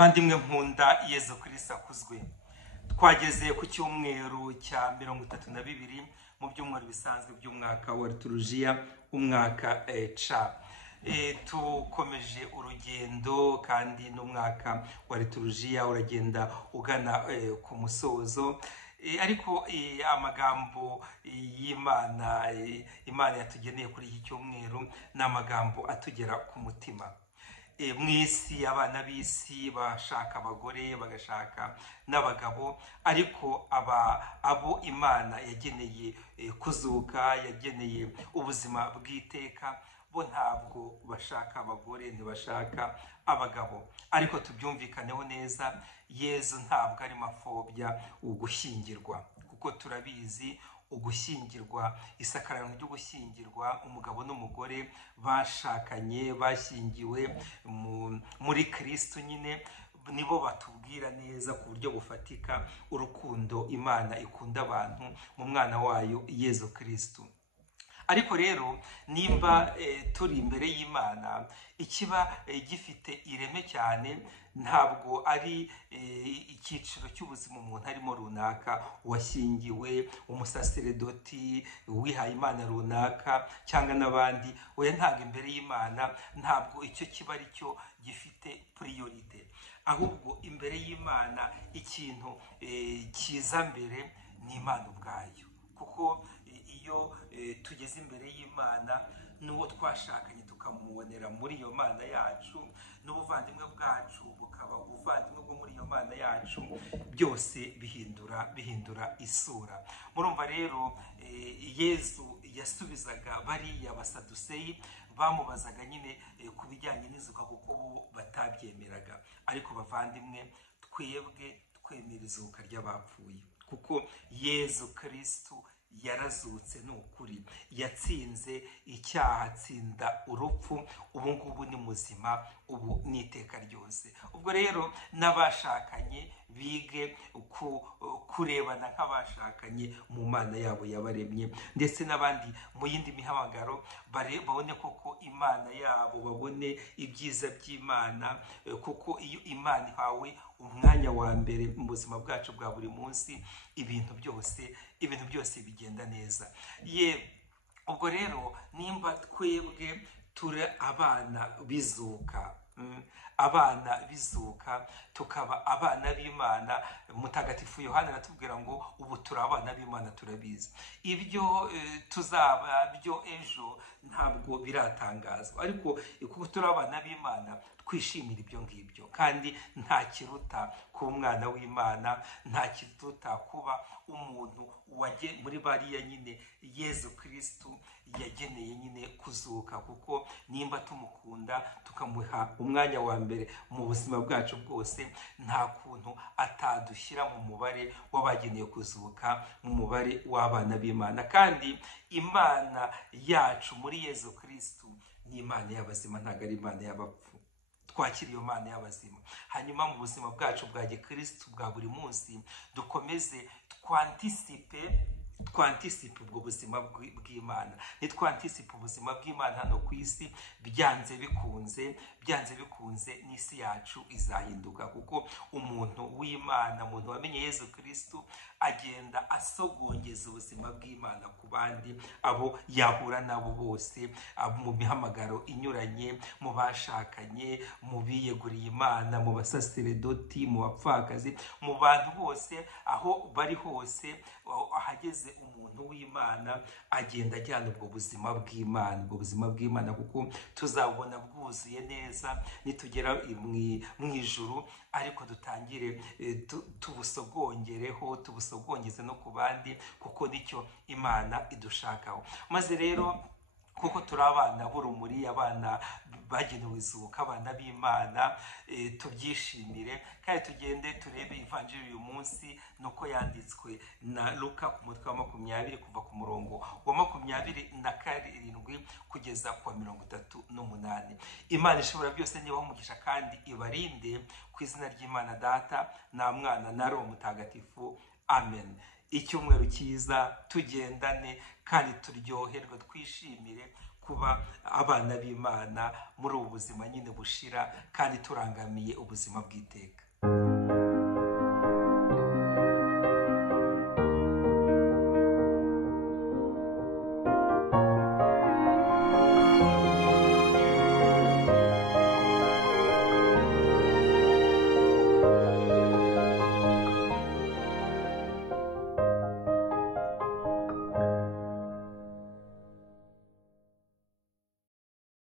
bavandimwe nkunda Yezu Kristo akuzwe. Twageze ku cyumweru cya 32 mu byumweru bisanzwe by'umwaka wa liturujia umwaka ca. Tukomeje urugendo kandi n'umwaka wa liturujia uragenda ugana ku musozo. Ariko amagambo y'Imana yatugeneye kuri iki cyumweru n'amagambo atugera ku mutima. Mwisi abana b'isi bashaka abagore bagashaka n'abagabo, ariko abo Imana yageneye kuzuka, yageneye ubuzima bw'iteka, bo ntabwo bashaka abagore ntibashaka abagabo. Ariko tubyumvikaneho neza, Yezu ntabwo ari mafobya ugushyingirwa, kuko turabizi ugushyingirwa, isakarano ryo gushyingirwa, umugabo n'umugore bashakanye bashyingiwe muri Kristo nyine, nibo batubwira neza ku buryo bufatika urukundo Imana ikunda abantu mu mwana wayo Yezu Kristo. Ariko rero nimba turi imbere y'Imana, ikiba gifite ireme cyane ntabwo ari icyiciro cy'ubuzima umuntu arimo runaka, washyingiwe, umusaseredoti, wihaye Imana runaka cyangwa n'abandi. Oya, ntabwo imbere y'Imana ntabwo icyo kiba ari cyo gifite priorite, ahubwo imbere y'Imana ikintu kiza mbere ni Imana ubwayo. Kuko iyo tugeze imbere y'Imana, n'uwo twashakanye tukamubonera muri iyo Mana yacu, n'ubuvandimwe bwacu bukaba ubuvandimwe bwo muri iyo Mana yacu, byose bihindura isura. Murumva rero Yezu yasubizaga bariya basaduseyi bamubazaga nyine ku bijyanye n'izuka, kuko bo batabyemeraga. Ariko bavandimwe, twebwe twemera izuka ry'abapfuye, kuko Yezu Kristo yarazutse, ni ukuri, yatsinze icyaha, atsinda urupfu, ubu ngubu ni muzima, ubu ni iteka ryose. Ubwo rero n'abashakanye bige kurebana nk'abashakanye mu Mana yabo yabaremye, ndetse n'abandi mu yindi mihamagaro babone koko Imana yabo, babone ibyiza by'Imana, kuko iyo Imana ihawe umwanya wa mbere mu buzima bwacu bwa buri munsi, ibintu byose bigenda neza. Ubwo rero nimba twebwe turi abana bizuka, tukaba abana b'Imana, Mutagatifu Yohana aratubwira ngo ubu turi abana b'Imana, turabizi. Ibyo tuzaba byo ejo ntabwo biratangazwa, ariko kuko turi abana b'Imana twishimira ibyo ngibyo. Kandi nta kiruta kuba umwana w'Imana, nta kiruta kuba umuntu muri bariya nyine Yezu Kristo yageneye nyine kuzuka. Kuko nimba tumukunda tukamuha umwanya wa mbere mu buzima bwacu bwose, nta kuntu atadushyira mu mubare w'abagenewe kuzuka, mu mubare w'abana b'Imana. Kandi Imana yacu muri Yezu Kristo ni Imana y'abazima, ntabwo ari Imana y'abapfu. Twakira iyo Mana y'abazima. Hanyuma mu buzima bwacu bwa gikristo bwa buri munsi, dukomeze twantisipe ubwo buzima bw'Imana. Nitwantisipe ubuzima bw'Imana hano ku isi, byanze bikunze n'isi yacu izahinduka. Kuko umuntu w'Imana, umuntu wamenye Yezu Kristo, agenda asogongeza ubuzima bw'Imana ku bandi, abo yahura nabo bose, mu mihamagaro inyuranye, mu bashakanye, mu biyeguriye Imana, mu basaseredoti, mu bapfakazi, mu bantu bose, aho bari hose, ahageze umuntu w'Imana agenda ajyana ubwo buzima bw'Imana, kuko tuzabona bwuzuye neza nitugera mu ijuru. Ariko dutangire tubusogongeze no ku bandi, kuko nicyo Imana idushakaho. Maze rero kuko turi abana b'urumuri, abana bagenewe izuka, abana b'Imana, tubyishimire kandi tugende turebe ivanjiri uyu munsi nuko yanditswe na Luka ku mutwe wa 20 kuva ku murongo wa 27 kugeza ku 38. Imana ishobora byose nibaho umugisha kandi ibarinde, ku izina ry'Imana Data na Mwana na Roho Mutagatifu. Amen. Icyumweru cyiza, tugendane kandi turyoherwe, twishimire kuba abana b'Imana muri ubu buzima nyine bushira kandi turangamiye ubuzima bw'iteka.